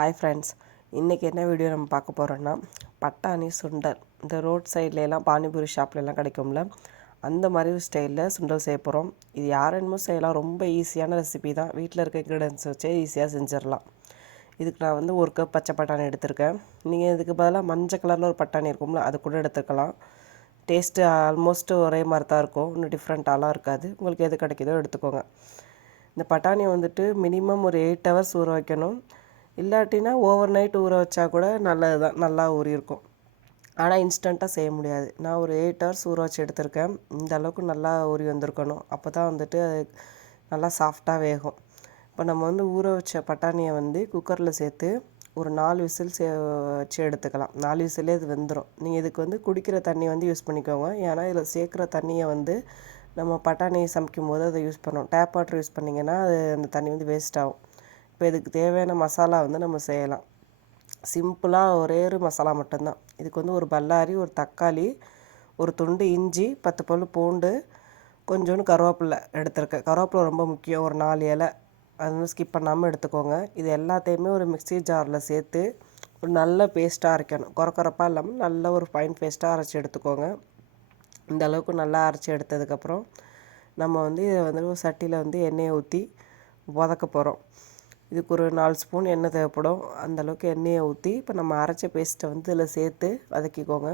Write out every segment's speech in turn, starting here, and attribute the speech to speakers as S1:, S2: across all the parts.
S1: Hi friends இன்றைக்கி என்ன video நம்ம பார்க்க போகிறோன்னா பட்டாணி சுண்டல். இந்த ரோட் சைட்லலாம் பானிபூரி ஷாப்லலாம் கிடைக்கும்ல அந்த மாதிரி ஒரு ஸ்டைலில் சுண்டல் செய்ய போகிறோம் இது யாரென்னமோ செய்யலாம். ரொம்ப ஈஸியான ரெசிபி தான். வீட்டில் இருக்க இன்க்ரீடியன்ஸ் வச்சே ஈஸியாக செஞ்சிடலாம். இதுக்கு நான் வந்து ஒரு கப் பச்சை பட்டாணி எடுத்திருக்கேன். நீங்கள் இதுக்கு பதிலாக மஞ்சள் கலரில் ஒரு பட்டாணி இருக்கும்ல அது கூட எடுத்துக்கலாம். டேஸ்ட்டு ஆல்மோஸ்ட் ஒரே மாதிரி தான் இருக்கும். இன்னும் டிஃப்ரெண்ட்டாலாம் இருக்காது. உங்களுக்கு எது கிடைக்குதோ எடுத்துக்கோங்க. இந்த பட்டாணியை வந்துட்டு மினிமம் ஒரு எயிட் ஹவர்ஸ் ஊற வைக்கணும். இல்லாட்டினா ஓவர் நைட் ஊற வச்சா கூட நல்லது தான் நல்லா ஊறியிருக்கும். ஆனால் இன்ஸ்டண்ட்டாக செய்ய முடியாது. நான் ஒரு எயிட் ஹவர்ஸ் ஊற வச்சு எடுத்திருக்கேன். இந்த அளவுக்கு நல்லா ஊறி வந்திருக்கணும். அப்போ தான் வந்துட்டு அது நல்லா சாஃப்டாக வேகும். இப்போ நம்ம வந்து ஊற வச்ச பட்டாணியை வந்து குக்கரில் சேர்த்து ஒரு நாலு விசில் சே வச்சு எடுத்துக்கலாம். நாலு விசிலே இது வெந்துடும் நீங்கள் இதுக்கு வந்து குடிக்கிற தண்ணி வந்து யூஸ் பண்ணிக்கோங்க. ஏன்னா இதில் சேர்க்குற தண்ணியை வந்து நம்ம பட்டாணியை சமைக்கும் போது அதை யூஸ் பண்ணோம். டேப் வாட்டர் யூஸ் பண்ணிங்கன்னா அது அந்த தண்ணி வந்து வேஸ்ட் ஆகும். இப்போ இதுக்கு தேவையான மசாலா வந்து நம்ம செய்யலாம். சிம்பிளாக ஒரே ஒரு மசாலா மட்டும்தான். இதுக்கு வந்து ஒரு பல்லாரி ஒரு தக்காளி ஒரு துண்டு இஞ்சி பத்து பல் பூண்டு கொஞ்சோண்டு கருவேப்பிலை எடுத்திருக்கேன். கருவேப்பிலை ரொம்ப முக்கியம். ஒரு நாலு இலை. அது வந்து ஸ்கிப் பண்ணாமல் எடுத்துக்கோங்க. இது எல்லாத்தையுமே ஒரு மிக்சி ஜாரில் சேர்த்து ஒரு நல்ல பேஸ்ட்டாக அரைக்கணும். குறக்குறப்பாக இல்லாமல் நல்ல ஒரு ஃபைன் பேஸ்ட்டாக அரைச்சி எடுத்துக்கோங்க. இந்த அளவுக்கு நல்லா அரைச்சி எடுத்ததுக்கப்புறம் நம்ம வந்து இதை வந்து ஒரு சட்டியில் வந்து எண்ணெயை ஊற்றி வதக்க போகிறோம் இதுக்கு ஒரு நாலு ஸ்பூன் எண்ணெய் தேவைப்படும். அந்தளவுக்கு எண்ணெயை ஊற்றி இப்போ நம்ம அரைச்ச பேஸ்ட்டை வந்து இதில் சேர்த்து வதக்கிக்கோங்க.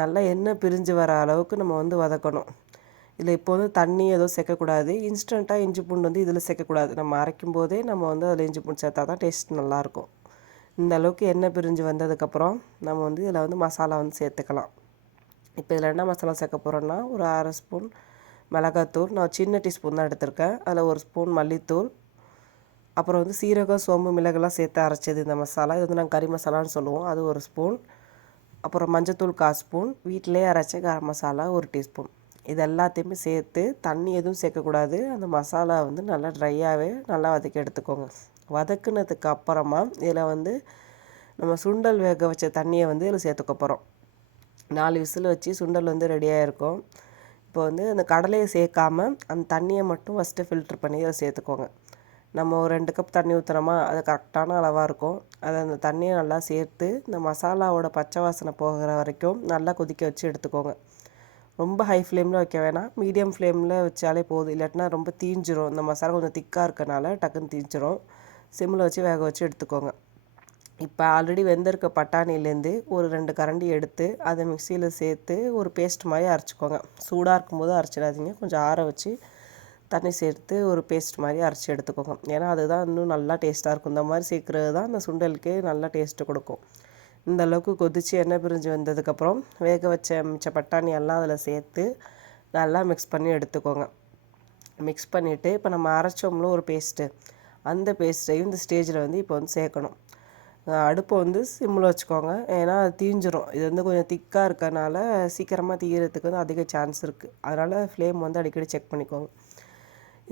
S1: நல்லா எண்ணெய் பிரிஞ்சு வர அளவுக்கு நம்ம வந்து வதக்கணும். இதில் இப்போ வந்து தண்ணி எதுவும் சேர்க்கக்கூடாது. இன்ஸ்டண்ட்டாக இஞ்சி பூண்டு வந்து இதில் சேர்க்கக்கூடாது. நம்ம அரைக்கும் போதே நம்ம வந்து அதில் இஞ்சி பூண்டு சேர்த்தா தான் டேஸ்ட் நல்லாயிருக்கும். இந்த அளவுக்கு எண்ணெய் பிரிஞ்சு வந்ததுக்கப்புறம் நம்ம வந்து இதில் வந்து மசாலா வந்து சேர்த்துக்கலாம். இப்போ இதில் என்ன மசாலா சேர்க்க போகிறோன்னா ஒரு அரை ஸ்பூன் மிளகாத்தூள். நான் சின்ன டீஸ்பூன் தான் எடுத்திருக்கேன். அதில் ஒரு ஸ்பூன் மல்லித்தூள் அப்புறம் வந்து சீரகம் சோம்பு மிளகெல்லாம் சேர்த்து அரைச்சது இந்த மசாலா. இது வந்து நாங்கள் கறி மசாலான்னு சொல்லுவோம். அது ஒரு ஸ்பூன் அப்புறம் மஞ்சத்தூள் கால் ஸ்பூன் வீட்டிலே அரைச்ச கரம் மசாலா ஒரு டீஸ்பூன் இது எல்லாத்தையுமே சேர்த்து தண்ணி எதுவும் சேர்க்கக்கூடாது. அந்த மசாலா வந்து நல்லா ட்ரையாகவே நல்லா வதக்கி எடுத்துக்கோங்க. வதக்குனதுக்கு அப்புறமா இதில் வந்து நம்ம சுண்டல் வேக வச்ச தண்ணியை வந்து இதில் சேர்த்துக்க போகிறோம் நாலு விசில் வச்சு சுண்டல் வந்து ரெடியாக இருக்கும் இப்போ வந்து அந்த கடலையை சேர்க்காமல் அந்த தண்ணியை மட்டும் ஃபஸ்ட்டு ஃபில்ட்ரு பண்ணி இதில் சேர்த்துக்கோங்க. நம்ம ஒரு ரெண்டு கப் தண்ணி ஊற்றுறோமா அது கரெக்டான அளவாக இருக்கும். அதை அந்த தண்ணியை நல்லா சேர்த்து இந்த மசாலாவோட பச்சை வாசனை போகிற வரைக்கும் நல்லா கொதிக்க வச்சு எடுத்துக்கோங்க. ரொம்ப ஹை ஃப்ளேமில் வைக்க வேணாம். மீடியம் ஃப்ளேமில் வச்சாலே போதும். இல்லாட்டினா ரொம்ப தீஞ்சிரும். இந்த மசாலா கொஞ்சம் திக்காக இருக்கனால டக்குன்னு தீஞ்சிரும். சிம்மில் வச்சு வேக வச்சு எடுத்துக்கோங்க. இப்போ ஆல்ரெடி வெந்திருக்க பட்டாணிலேருந்து ஒரு ரெண்டு கரண்டி எடுத்து அதை மிக்சியில் சேர்த்து ஒரு பேஸ்ட் மாதிரி அரைச்சிக்கோங்க. சூடாக இருக்கும்போது அரைச்சிடாதீங்க. கொஞ்சம் ஆற வச்சு தண்ணி சேர்த்து ஒரு பேஸ்ட் மாதிரி அரைச்சி எடுத்துக்கோங்க. ஏன்னா அதுதான் இன்னும் நல்லா டேஸ்ட்டாக இருக்கும். இந்த மாதிரி சேர்க்குறது தான் அந்த சுண்டலுக்கு நல்லா டேஸ்ட்டு கொடுக்கும். இந்த அளவுக்கு கொதித்து எண்ணெய் பிரிஞ்சு வந்ததுக்கப்புறம் வேக வச்ச மிச்ச பட்டாணி எல்லாம் அதில் சேர்த்து நல்லா மிக்ஸ் பண்ணி எடுத்துக்கோங்க. மிக்ஸ் பண்ணிவிட்டு இப்போ நம்ம அரைச்சோம்ல ஒரு பேஸ்ட்டு அந்த பேஸ்ட்டையும் இந்த ஸ்டேஜில் வந்து இப்போ வந்து சேர்க்கணும். அடுப்பை வந்து சிம்மில் வச்சுக்கோங்க. ஏன்னா அது தீஞ்சிரும். இது வந்து கொஞ்சம் திக்காக இருக்கறனால சீக்கிரமாக தீயறதுக்கு வந்து அதிக சான்ஸ் இருக்குது அதனால் ஃப்ளேம் வந்து அடிக்கடி செக் பண்ணிக்கோங்க.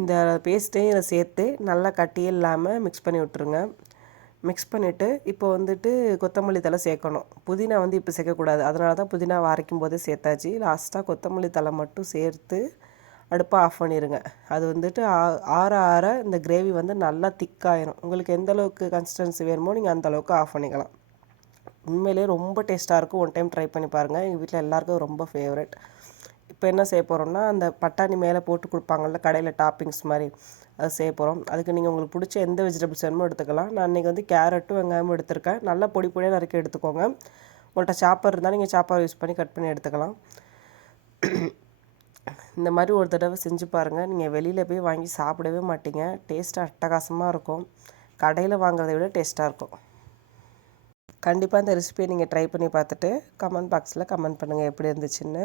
S1: இந்த பேஸ்ட்டையும் இதை சேர்த்து நல்லா கட்டி இல்லாமல் மிக்ஸ் பண்ணி விட்ருங்க மிக்ஸ் பண்ணிவிட்டு இப்போ வந்துட்டு கொத்தமல்லி தலை சேர்க்கணும். புதினா வந்து இப்போ சேர்க்கக்கூடாது. அதனால தான் புதினா அரைக்கும் போதே சேர்த்தாச்சு. லாஸ்ட்டாக கொத்தமல்லி தலை மட்டும் சேர்த்து அடுப்பை ஆஃப் பண்ணிடுங்க அது வந்துட்டு ஆற ஆற இந்த கிரேவி வந்து நல்லா திக்காயிரும் உங்களுக்கு எந்த அளவுக்கு கன்சிஸ்டன்சி வேணுமோ நீங்கள் அந்த அளவுக்கு ஆஃப் பண்ணிக்கலாம். உண்மையிலே ரொம்ப டேஸ்ட்டாக இருக்கும். ஒன் டைம் ட்ரை பண்ணி பாருங்கள் எங்கள் வீட்டில் எல்லாேருக்கும் ரொம்ப ஃபேவரட் இப்போ என்ன செய்ய போகிறோம்னா அந்த பட்டாணி மேலே போட்டு கொடுப்பாங்கள்ல கடையில் டாப்பிங்ஸ் மாதிரி அது செய்ய போகிறோம் அதுக்கு நீங்கள் உங்களுக்கு பிடிச்ச எந்த வெஜிடபிள்ஸ் வேணுமோ எடுத்துக்கலாம். நான் இன்றைக்கி வந்து கேரட்டும் வெங்காயமும் எடுத்திருக்கேன். நல்லா பொடி பொடியாக நறுக்கி எடுத்துக்கோங்க. உங்கள்கிட்ட சாப்பர் இருந்தால் நீங்கள் சாப்பர் யூஸ் பண்ணி கட் பண்ணி எடுத்துக்கலாம். இந்த மாதிரி ஒரு தடவை செஞ்சு பாருங்கள் நீங்கள் வெளியில் போய் வாங்கி சாப்பிடவே மாட்டீங்க. டேஸ்ட் அட்டகாசமாக இருக்கும். கடையில் வாங்குறத விட டேஸ்ட்டாக இருக்கும். கண்டிப்பாக இந்த ரெசிபியை நீங்கள் ட்ரை பண்ணி பார்த்துட்டு கமெண்ட் பாக்ஸில் கமெண்ட் பண்ணுங்கள் எப்படி இருந்துச்சுன்னு.